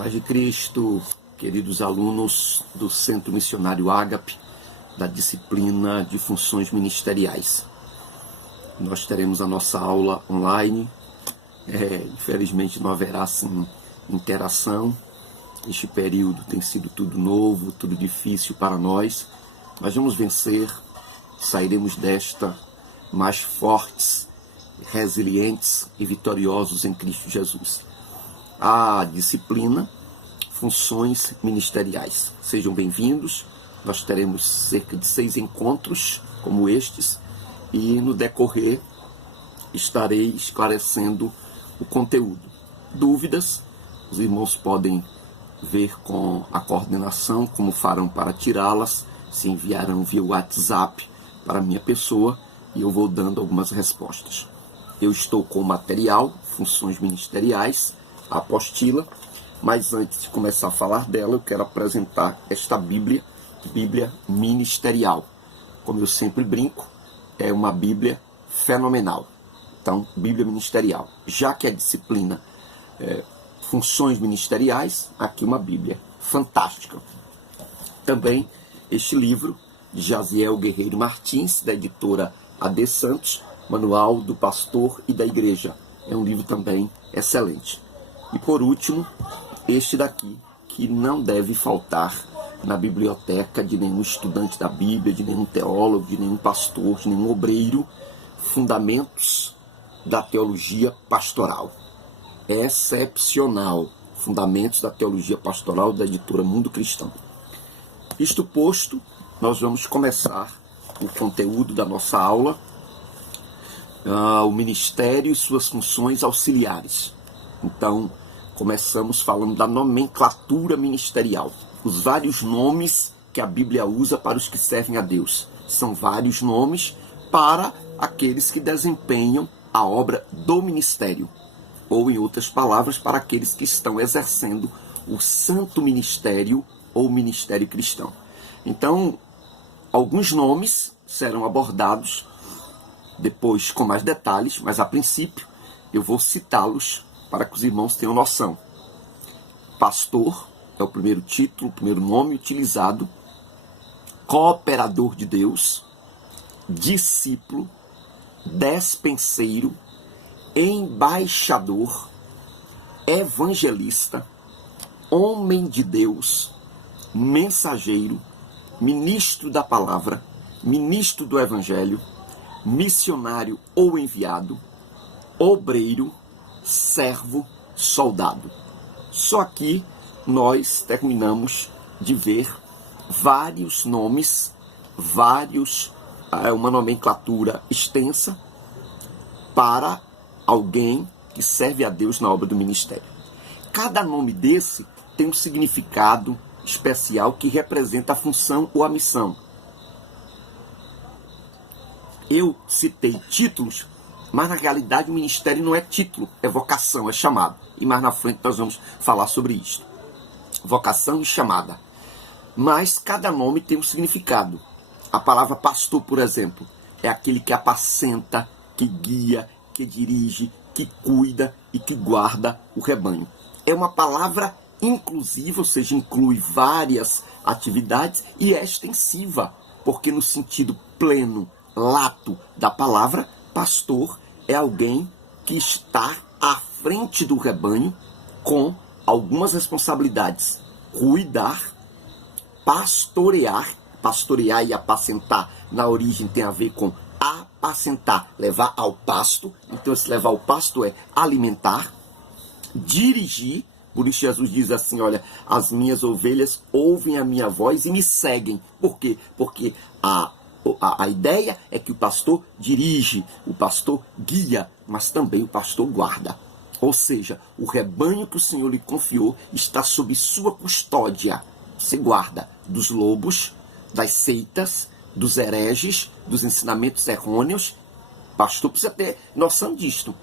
Paz de Cristo, queridos alunos do Centro Missionário Ágape, da disciplina de funções ministeriais. Nós teremos a nossa aula online. Infelizmente não haverá assim interação. Este período tem sido tudo novo, tudo difícil para nós, mas vamos vencer, sairemos desta mais fortes, resilientes e vitoriosos em Cristo Jesus. A disciplina Funções Ministeriais. Sejam bem-vindos. Nós teremos cerca de 6 encontros como estes e no decorrer estarei esclarecendo o conteúdo. Dúvidas, os irmãos podem ver com a coordenação como farão para tirá-las, se enviarão via WhatsApp para a minha pessoa e eu vou dando algumas respostas. Eu estou com o material, Funções Ministeriais, a apostila, mas antes de começar a falar dela, eu quero apresentar esta Bíblia ministerial. Como eu sempre brinco, é uma Bíblia fenomenal. Então, Bíblia ministerial. Já que a disciplina Funções Ministeriais, aqui uma Bíblia fantástica. Também este livro, de Jaziel Guerreiro Martins, da editora AD Santos, Manual do Pastor e da Igreja. É um livro também excelente. E por último, este daqui, que não deve faltar na biblioteca de nenhum estudante da Bíblia, de nenhum teólogo, de nenhum pastor, de nenhum obreiro, Fundamentos da Teologia Pastoral. Excepcional. Fundamentos da Teologia Pastoral, da editora Mundo Cristão. Isto posto, nós vamos começar o conteúdo da nossa aula, o ministério e suas funções auxiliares. Então, começamos falando da nomenclatura ministerial. Os vários nomes que a Bíblia usa para os que servem a Deus. São vários nomes para aqueles que desempenham a obra do ministério. Ou, em outras palavras, para aqueles que estão exercendo o santo ministério ou ministério cristão. Então, alguns nomes serão abordados depois com mais detalhes, mas a princípio eu vou citá-los para que os irmãos tenham noção. Pastor é o primeiro título, o primeiro nome utilizado. Cooperador de Deus, discípulo, despenseiro, embaixador, evangelista, homem de Deus, mensageiro, ministro da palavra, ministro do evangelho, missionário ou enviado, obreiro, servo, soldado. Só aqui nós terminamos de ver vários nomes, uma nomenclatura extensa para alguém que serve a Deus na obra do ministério. Cada nome desse tem um significado especial que representa a função ou a missão. Eu citei títulos, mas na realidade o ministério não é título, é vocação, é chamado. E mais na frente nós vamos falar sobre isso. Vocação e chamada. Mas cada nome tem um significado. A palavra pastor, por exemplo, é aquele que apacenta, que guia, que dirige, que cuida e que guarda o rebanho. É uma palavra inclusiva, ou seja, inclui várias atividades e é extensiva, porque no sentido pleno, lato da palavra, pastor é alguém que está à frente do rebanho com algumas responsabilidades. Cuidar, pastorear e apacentar na origem tem a ver com apacentar, levar ao pasto. Então esse levar ao pasto é alimentar, dirigir. Por isso Jesus diz assim, olha, as minhas ovelhas ouvem a minha voz e me seguem. Por quê? Porque a ideia é que o pastor dirige, o pastor guia, mas também o pastor guarda. Ou seja, o rebanho que o Senhor lhe confiou está sob sua custódia. Você guarda dos lobos, das seitas, dos hereges, dos ensinamentos errôneos. O pastor precisa ter noção disto.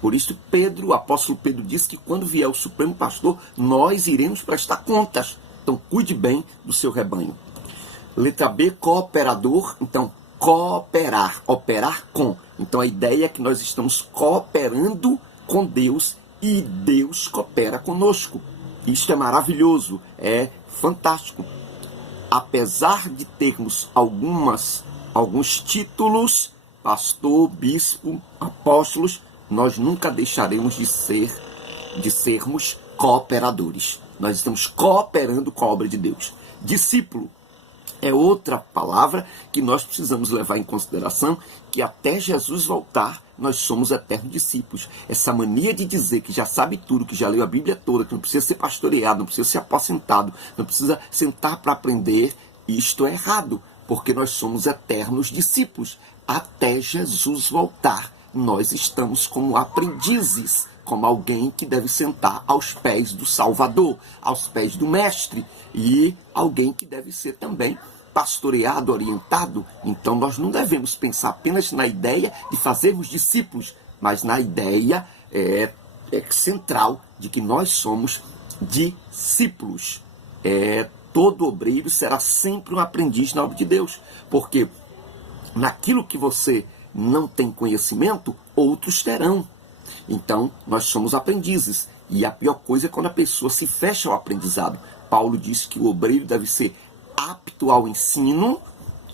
Por isso o apóstolo Pedro diz que quando vier o Supremo Pastor, nós iremos prestar contas. Então cuide bem do seu rebanho. Letra B, cooperador. Então, cooperar, operar com. Então a ideia é que nós estamos cooperando com Deus e Deus coopera conosco. Isto é maravilhoso, é fantástico. Apesar de termos alguns títulos, pastor, bispo, apóstolos, nós nunca deixaremos de sermos cooperadores. Nós estamos cooperando com a obra de Deus. Discípulo é outra palavra que nós precisamos levar em consideração, que até Jesus voltar, nós somos eternos discípulos. Essa mania de dizer que já sabe tudo, que já leu a Bíblia toda, que não precisa ser pastoreado, não precisa ser apacentado, não precisa sentar para aprender, isto é errado, porque nós somos eternos discípulos. Até Jesus voltar, nós estamos como aprendizes, como alguém que deve sentar aos pés do Salvador, aos pés do Mestre, e alguém que deve ser também pastoreado, orientado. Então nós não devemos pensar apenas na ideia de fazermos discípulos, mas na ideia central de que nós somos discípulos. Todo obreiro será sempre um aprendiz na obra de Deus, porque naquilo que você não tem conhecimento, outros terão. Então, nós somos aprendizes. E a pior coisa é quando a pessoa se fecha ao aprendizado. Paulo diz que o obreiro deve ser apto ao ensino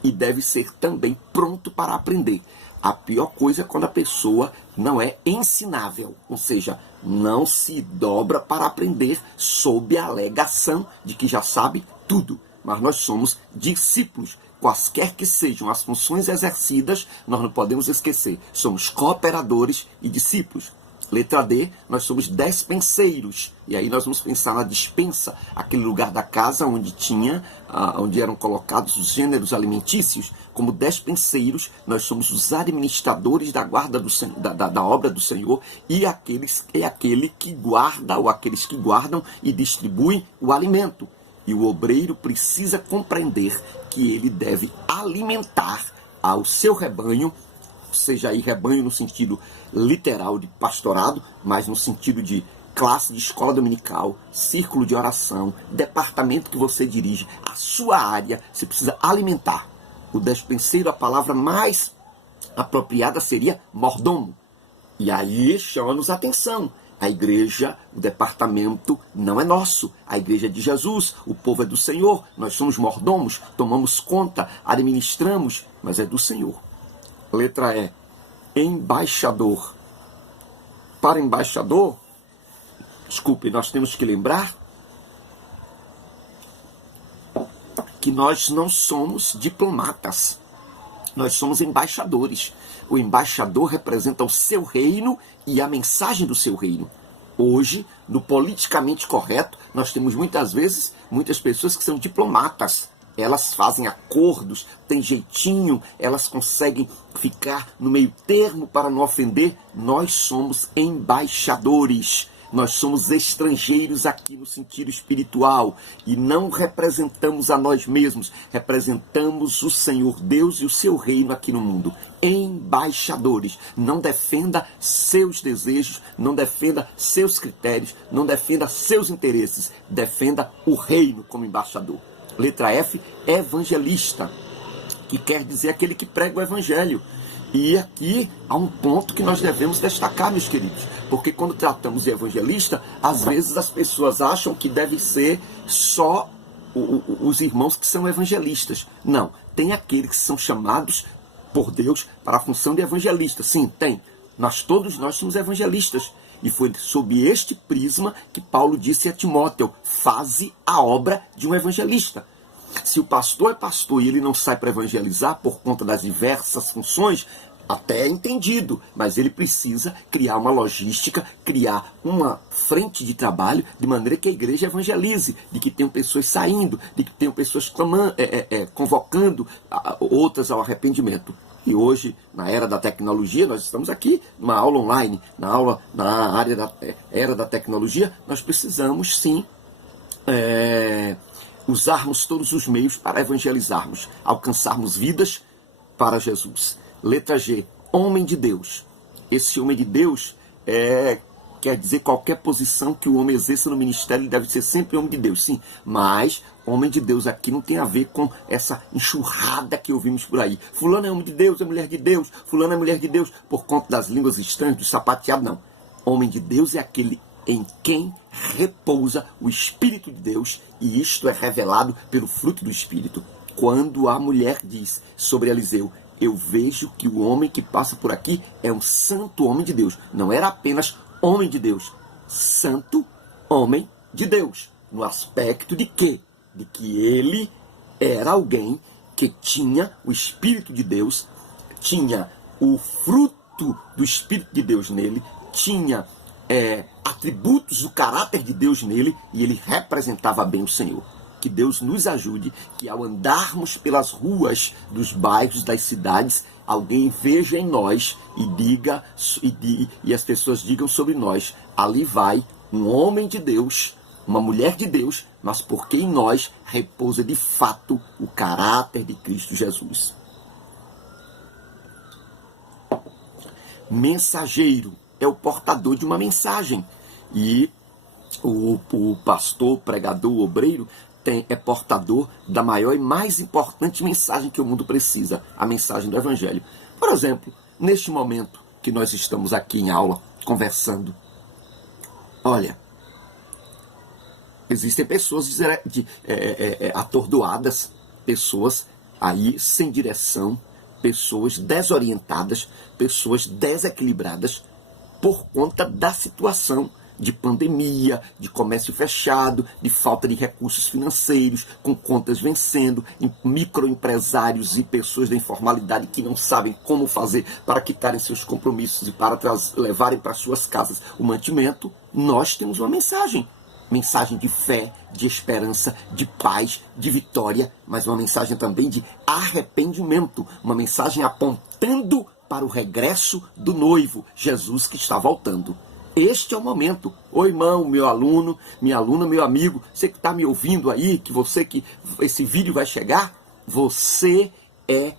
e deve ser também pronto para aprender. A pior coisa é quando a pessoa não é ensinável, ou seja, não se dobra para aprender sob a alegação de que já sabe tudo. Mas nós somos discípulos. Quaisquer que sejam as funções exercidas, nós não podemos esquecer. Somos cooperadores e discípulos. Letra D, nós somos despenseiros. E aí nós vamos pensar na despensa, aquele lugar da casa onde eram colocados os gêneros alimentícios. Como despenseiros, nós somos os administradores da guarda da obra do Senhor e aquele que guarda, ou aqueles que guardam e distribuem o alimento. E o obreiro precisa compreender que ele deve alimentar ao seu rebanho, seja aí rebanho no sentido literal de pastorado, mas no sentido de classe de escola dominical, círculo de oração, departamento que você dirige, a sua área, você precisa alimentar. O despenseiro, a palavra mais apropriada seria mordomo. E aí chama-nos a atenção. A igreja, o departamento não é nosso. A igreja é de Jesus, o povo é do Senhor. Nós somos mordomos, tomamos conta, administramos, mas é do Senhor. Letra E, embaixador. Para embaixador, nós temos que lembrar que nós não somos diplomatas. Nós somos embaixadores. O embaixador representa o seu reino e a mensagem do seu reino. Hoje, no politicamente correto, nós temos muitas vezes muitas pessoas que são diplomatas. Elas fazem acordos, têm jeitinho, elas conseguem ficar no meio termo para não ofender. Nós somos embaixadores. Nós somos estrangeiros aqui no sentido espiritual e não representamos a nós mesmos, representamos o Senhor Deus e o seu reino aqui no mundo. Embaixadores. Não defenda seus desejos, não defenda seus critérios, não defenda seus interesses, defenda o reino como embaixador. Letra F, evangelista, que quer dizer aquele que prega o evangelho. E aqui há um ponto que nós devemos destacar, meus queridos, porque quando tratamos de evangelista, às vezes as pessoas acham que deve ser só os irmãos que são evangelistas. Não, tem aqueles que são chamados por Deus para a função de evangelista. Sim, tem. Todos nós somos evangelistas. E foi sob este prisma que Paulo disse a Timóteo: faze a obra de um evangelista. Se o pastor é pastor e ele não sai para evangelizar por conta das diversas funções, até é entendido, mas ele precisa criar uma logística, criar uma frente de trabalho, de maneira que a igreja evangelize, de que tenham pessoas saindo, de que tenham pessoas convocando outras ao arrependimento. E hoje, na era da tecnologia, nós estamos aqui numa aula online, na área da era da tecnologia, nós precisamos sim usarmos todos os meios para evangelizarmos, alcançarmos vidas para Jesus. Letra G, homem de Deus. Esse homem de Deus quer dizer qualquer posição que o homem exerça no ministério, ele deve ser sempre homem de Deus, sim. Mas homem de Deus aqui não tem a ver com essa enxurrada que ouvimos por aí. Fulano é homem de Deus, é mulher de Deus. Fulano é mulher de Deus por conta das línguas estranhas, do sapateado, não. Homem de Deus é aquele em quem repousa o Espírito de Deus, e isto é revelado pelo fruto do Espírito. Quando a mulher diz sobre Eliseu, eu vejo que o homem que passa por aqui é um santo homem de Deus. Não era apenas homem de Deus, santo homem de Deus. No aspecto de quê? De que ele era alguém que tinha o Espírito de Deus, tinha o fruto do Espírito de Deus nele, tinha atributos do caráter de Deus nele, e ele representava bem o Senhor. Que Deus nos ajude, que ao andarmos pelas ruas dos bairros, das cidades, alguém veja em nós e diga, e as pessoas digam sobre nós, ali vai um homem de Deus, uma mulher de Deus, mas porque em nós repousa de fato o caráter de Cristo Jesus. Mensageiro é o portador de uma mensagem. E o pastor, o pregador, o obreiro é portador da maior e mais importante mensagem que o mundo precisa, a mensagem do Evangelho. Por exemplo, neste momento que nós estamos aqui em aula, conversando, olha, existem pessoas atordoadas, pessoas aí sem direção, pessoas desorientadas, pessoas desequilibradas por conta da situação de pandemia, de comércio fechado, de falta de recursos financeiros, com contas vencendo, microempresários e pessoas da informalidade que não sabem como fazer para quitarem seus compromissos e para levarem para suas casas o mantimento. Nós temos uma mensagem de fé, de esperança, de paz, de vitória, mas uma mensagem também de arrependimento, uma mensagem apontando para o regresso do noivo, Jesus, que está voltando. Este é o momento. Ô irmão, meu aluno, minha aluna, meu amigo, você que está me ouvindo aí, que esse vídeo vai chegar, você é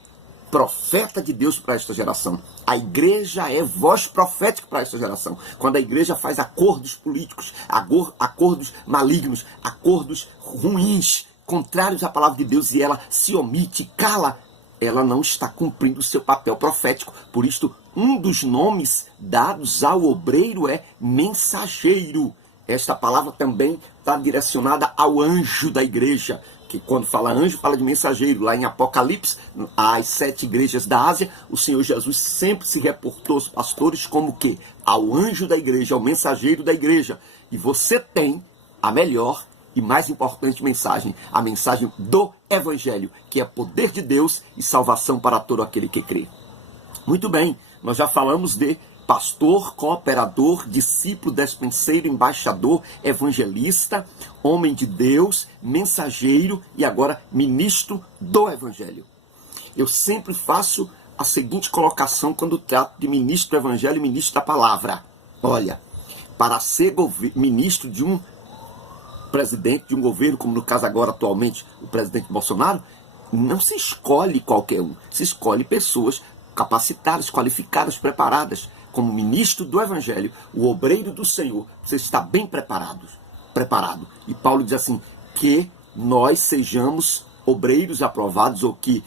profeta de Deus para esta geração. A igreja é voz profética para esta geração. Quando a igreja faz acordos políticos, acordos malignos, acordos ruins, contrários à palavra de Deus, e ela se omite, cala, ela não está cumprindo o seu papel profético. Por isso, um dos nomes dados ao obreiro é mensageiro. Esta palavra também está direcionada ao anjo da igreja, que quando fala anjo, fala de mensageiro. Lá em Apocalipse, às 7 igrejas da Ásia, o Senhor Jesus sempre se reportou aos pastores como que? Ao anjo da igreja, ao mensageiro da igreja. E você tem a melhor e mais importante mensagem, a mensagem do Evangelho, que é poder de Deus e salvação para todo aquele que crê. Muito bem, nós já falamos de pastor, cooperador, discípulo, despenseiro, embaixador, evangelista, homem de Deus, mensageiro e agora ministro do Evangelho. Eu sempre faço a seguinte colocação quando trato de ministro do Evangelho e ministro da palavra. Olha, para ser ministro de um presidente, de um governo, como no caso agora atualmente o presidente Bolsonaro, não se escolhe qualquer um, se escolhe pessoas capacitadas, qualificadas, preparadas. Como ministro do Evangelho, o obreiro do Senhor, você está bem preparado. E Paulo diz assim, que nós sejamos obreiros aprovados, ou que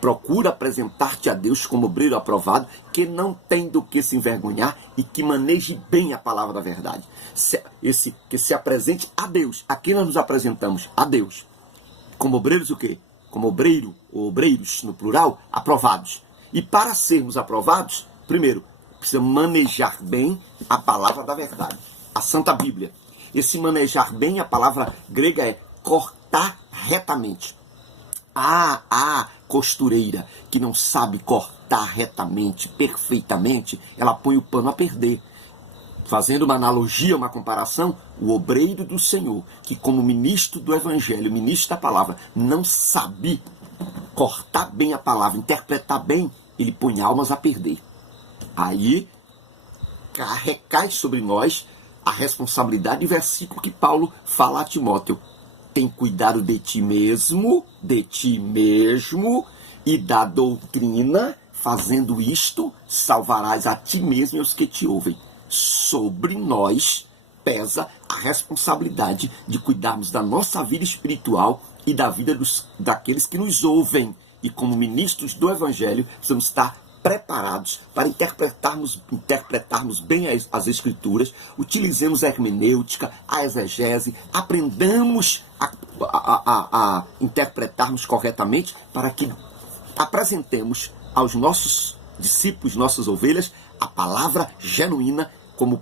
procura apresentar-te a Deus como obreiro aprovado, que não tem do que se envergonhar e que maneje bem a palavra da verdade. Que se apresente a Deus. Aqui nós nos apresentamos a Deus. Como obreiros o quê? Como obreiro, ou obreiros no plural, aprovados. E para sermos aprovados, primeiro, precisa manejar bem a palavra da verdade, a Santa Bíblia. Esse manejar bem, a palavra grega é cortar retamente. A costureira que não sabe cortar retamente, perfeitamente, ela põe o pano a perder. Fazendo uma analogia, uma comparação, o obreiro do Senhor, que como ministro do Evangelho, ministro da palavra, não sabe cortar bem a palavra, interpretar bem, ele põe almas a perder. Aí recai sobre nós a responsabilidade, versículo que Paulo fala a Timóteo. Tem cuidado de ti mesmo e da doutrina, fazendo isto, salvarás a ti mesmo e aos que te ouvem. Sobre nós pesa a responsabilidade de cuidarmos da nossa vida espiritual e da vida daqueles que nos ouvem. E como ministros do Evangelho, precisamos estar preparados para interpretarmos bem as Escrituras, utilizemos a hermenêutica, a exegese, aprendamos a interpretarmos corretamente para que apresentemos aos nossos discípulos, nossas ovelhas, a palavra genuína, como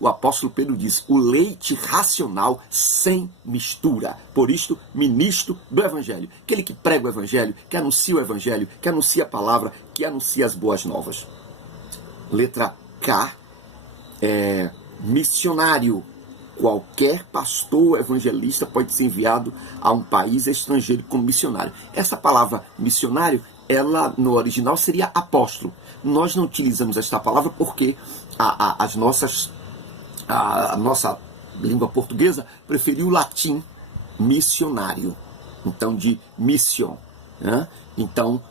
o apóstolo Pedro diz, o leite racional sem mistura. Por isto, ministro do Evangelho. Aquele que prega o Evangelho, que anuncia o Evangelho, que anuncia a palavra, que anuncia as boas novas. Letra K, missionário. Qualquer pastor evangelista pode ser enviado a um país estrangeiro como missionário. Essa palavra missionário, ela no original seria apóstolo. Nós não utilizamos esta palavra porque a nossa língua portuguesa preferiu o latim missionário. Então, de mission. Né? Então,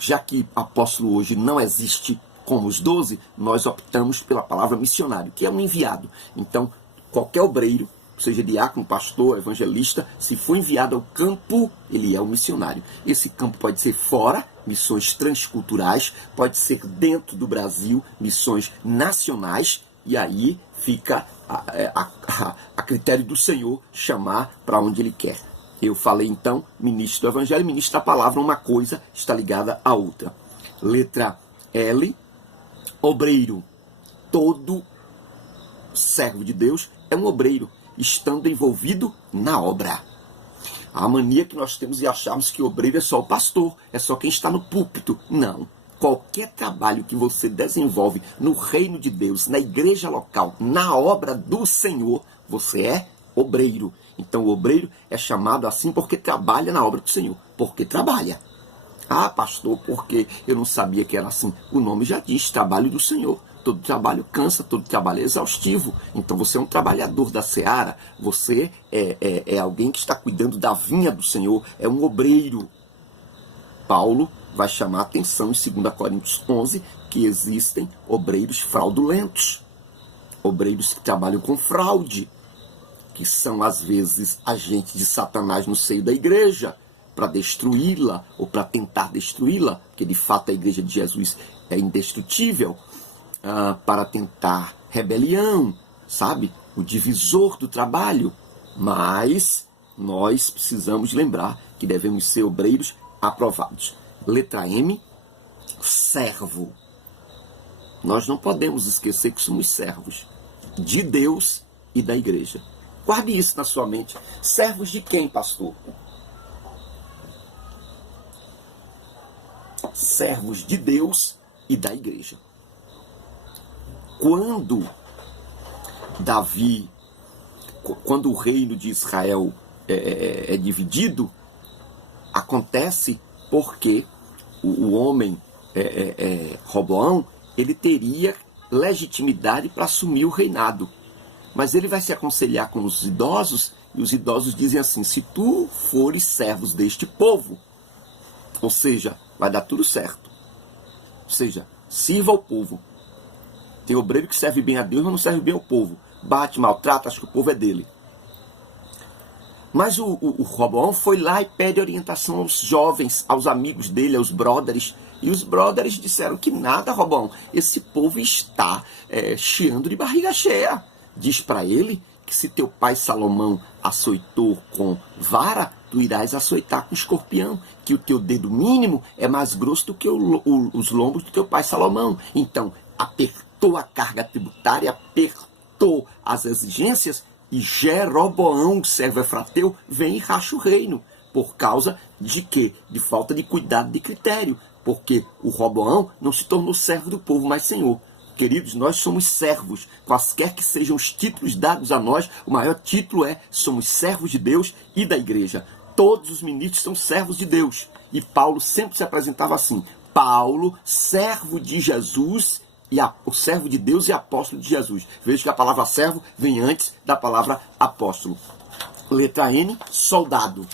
já que apóstolo hoje não existe como os 12, nós optamos pela palavra missionário, que é um enviado. Então, qualquer obreiro, seja diácono, pastor, evangelista, se for enviado ao campo, ele é um missionário. Esse campo pode ser fora, missões transculturais, pode ser dentro do Brasil, missões nacionais, e aí fica a critério do Senhor chamar para onde Ele quer. Eu falei então, ministro do Evangelho, ministro da palavra, uma coisa está ligada à outra. Letra L, obreiro. Todo servo de Deus é um obreiro, estando envolvido na obra. A mania que nós temos de acharmos que obreiro é só o pastor, é só quem está no púlpito. Não. Qualquer trabalho que você desenvolve no reino de Deus, na igreja local, na obra do Senhor, você é obreiro. Então o obreiro é chamado assim porque trabalha na obra do Senhor. Porque trabalha. Ah, pastor, porque eu não sabia que era assim. O nome já diz, trabalho do Senhor. Todo trabalho cansa, todo trabalho é exaustivo. Então você é um trabalhador da seara, você é alguém que está cuidando da vinha do Senhor, é um obreiro. Paulo vai chamar a atenção em 2 Coríntios 11 que existem obreiros fraudulentos, obreiros que trabalham com fraude, que são às vezes agentes de Satanás no seio da igreja, para destruí-la ou para tentar destruí-la, porque de fato a igreja de Jesus é indestrutível, para tentar rebelião, sabe? O divisor do trabalho. Mas nós precisamos lembrar que devemos ser obreiros aprovados. Letra M, servo. Nós não podemos esquecer que somos servos de Deus e da igreja. Guarde isso na sua mente. Servos de quem, pastor? Servos de Deus e da igreja. Quando o reino de Israel é dividido, acontece porque o homem Roboão, ele teria legitimidade para assumir o reinado. Mas ele vai se aconselhar com os idosos, e os idosos dizem assim: se tu fores servos deste povo, ou seja, vai dar tudo certo. Ou seja, sirva ao povo. Tem obreiro que serve bem a Deus, mas não serve bem ao povo. Bate, maltrata, acha que o povo é dele. Mas o Roboão foi lá e pede orientação aos jovens, aos amigos dele, aos brothers. E os brothers disseram que nada, Roboão. Esse povo está chiando de barriga cheia. Diz para ele que se teu pai Salomão açoitou com vara, tu irás açoitar com escorpião. Que o teu dedo mínimo é mais grosso do que os lombos do teu pai Salomão. Então, apertou a carga tributária, apertou as exigências, e Jeroboão, servo efrateu, vem e racha o reino. Por causa de quê? De falta de cuidado, de critério. Porque o Roboão não se tornou servo do povo, mas senhor. Queridos, nós somos servos. Quaisquer que sejam os títulos dados a nós, o maior título somos servos de Deus e da igreja. Todos os ministros são servos de Deus. E Paulo sempre se apresentava assim: Paulo, servo de Jesus, o servo de Deus e apóstolo de Jesus. Veja que a palavra servo vem antes da palavra apóstolo. Letra N, soldado.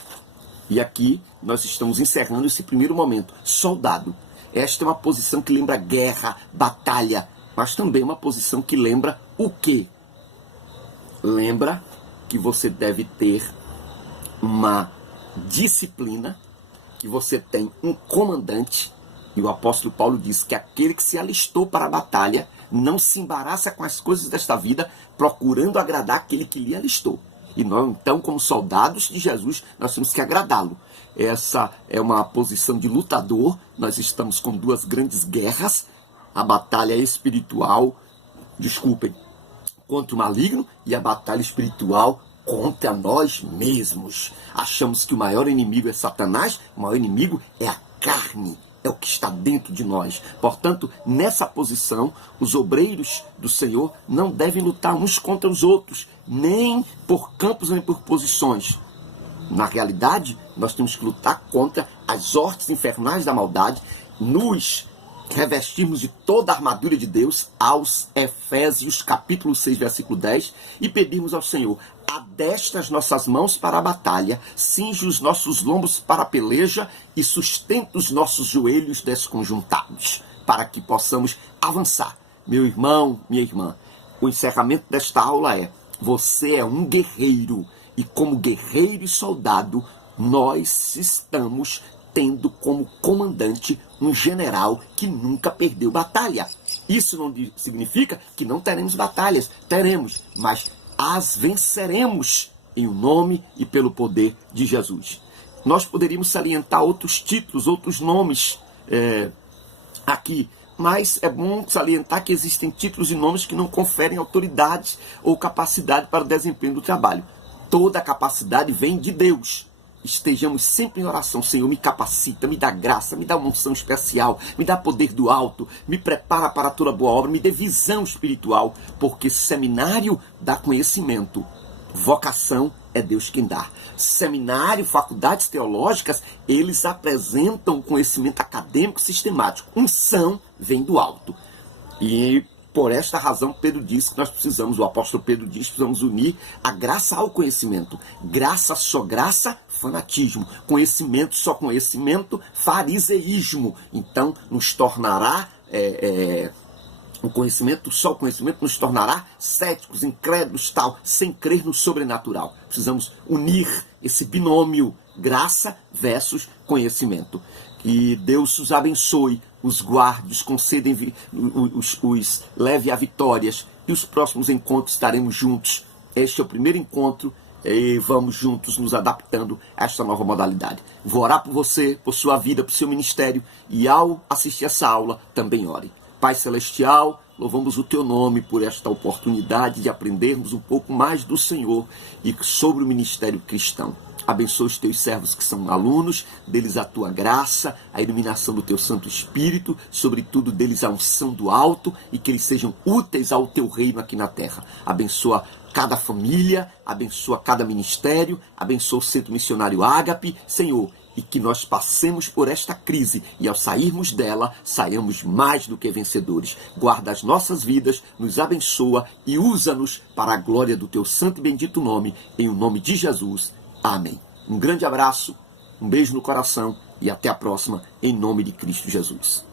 E aqui nós estamos encerrando esse primeiro momento. Soldado. Esta é uma posição que lembra guerra, batalha, mas também uma posição que lembra o quê? Lembra que você deve ter uma disciplina, que você tem um comandante, E o apóstolo Paulo diz que aquele que se alistou para a batalha não se embaraça com as coisas desta vida, procurando agradar aquele que lhe alistou. E nós, então, como soldados de Jesus, nós temos que agradá-lo. Essa é uma posição de lutador. Nós estamos com duas grandes guerras. A batalha espiritual, contra o maligno, e a batalha espiritual contra nós mesmos. Achamos que o maior inimigo é Satanás, o maior inimigo é a carne. É o que está dentro de nós. Portanto, nessa posição, os obreiros do Senhor não devem lutar uns contra os outros, nem por campos, nem por posições. Na realidade, nós temos que lutar contra as hortes infernais da maldade, nos revestirmos de toda a armadura de Deus, aos Efésios capítulo 6, versículo 10, e pedirmos ao Senhor: adestra as nossas mãos para a batalha, cinge os nossos lombos para a peleja e sustenta os nossos joelhos desconjuntados, para que possamos avançar. Meu irmão, minha irmã, o encerramento desta aula é: você é um guerreiro, e como guerreiro e soldado, nós estamos tendo como comandante um general que nunca perdeu batalha. Isso não significa que não teremos batalhas, teremos, mas as venceremos em o nome e pelo poder de Jesus. Nós poderíamos salientar outros títulos, outros nomes aqui, mas é bom salientar que existem títulos e nomes que não conferem autoridade ou capacidade para o desempenho do trabalho. Toda a capacidade vem de Deus. Estejamos sempre em oração: Senhor, me capacita, me dá graça, me dá uma unção especial, me dá poder do alto, me prepara para toda boa obra, me dê visão espiritual, porque seminário dá conhecimento, vocação é Deus quem dá. Seminário, faculdades teológicas, eles apresentam conhecimento acadêmico sistemático. Unção vem do alto. E por esta razão, Pedro diz que nós precisamos, o apóstolo Pedro diz que precisamos unir a graça ao conhecimento. Graça, só graça, fanatismo. Conhecimento, só conhecimento, fariseísmo. Então, nos tornará, o conhecimento, só o conhecimento nos tornará céticos, incrédulos, tal, sem crer no sobrenatural. Precisamos unir esse binômio, graça versus conhecimento. Que Deus os abençoe, os guarde, os conceda, os leve a vitórias. E os próximos encontros estaremos juntos. Este é o primeiro encontro e vamos juntos nos adaptando a esta nova modalidade. Vou orar por você, por sua vida, por seu ministério. E ao assistir essa aula, também ore. Pai Celestial, louvamos o Teu nome por esta oportunidade de aprendermos um pouco mais do Senhor e sobre o ministério cristão. Abençoa os Teus servos que são alunos, deles a Tua graça, a iluminação do Teu Santo Espírito, sobretudo deles a unção do alto, e que eles sejam úteis ao Teu reino aqui na terra. Abençoa cada família, abençoa cada ministério, abençoa o Centro Missionário Ágape, Senhor, e que nós passemos por esta crise e ao sairmos dela, saiamos mais do que vencedores. Guarda as nossas vidas, nos abençoa e usa-nos para a glória do Teu santo e bendito nome, em o nome de Jesus. Amém. Um grande abraço, um beijo no coração e até a próxima, em nome de Cristo Jesus.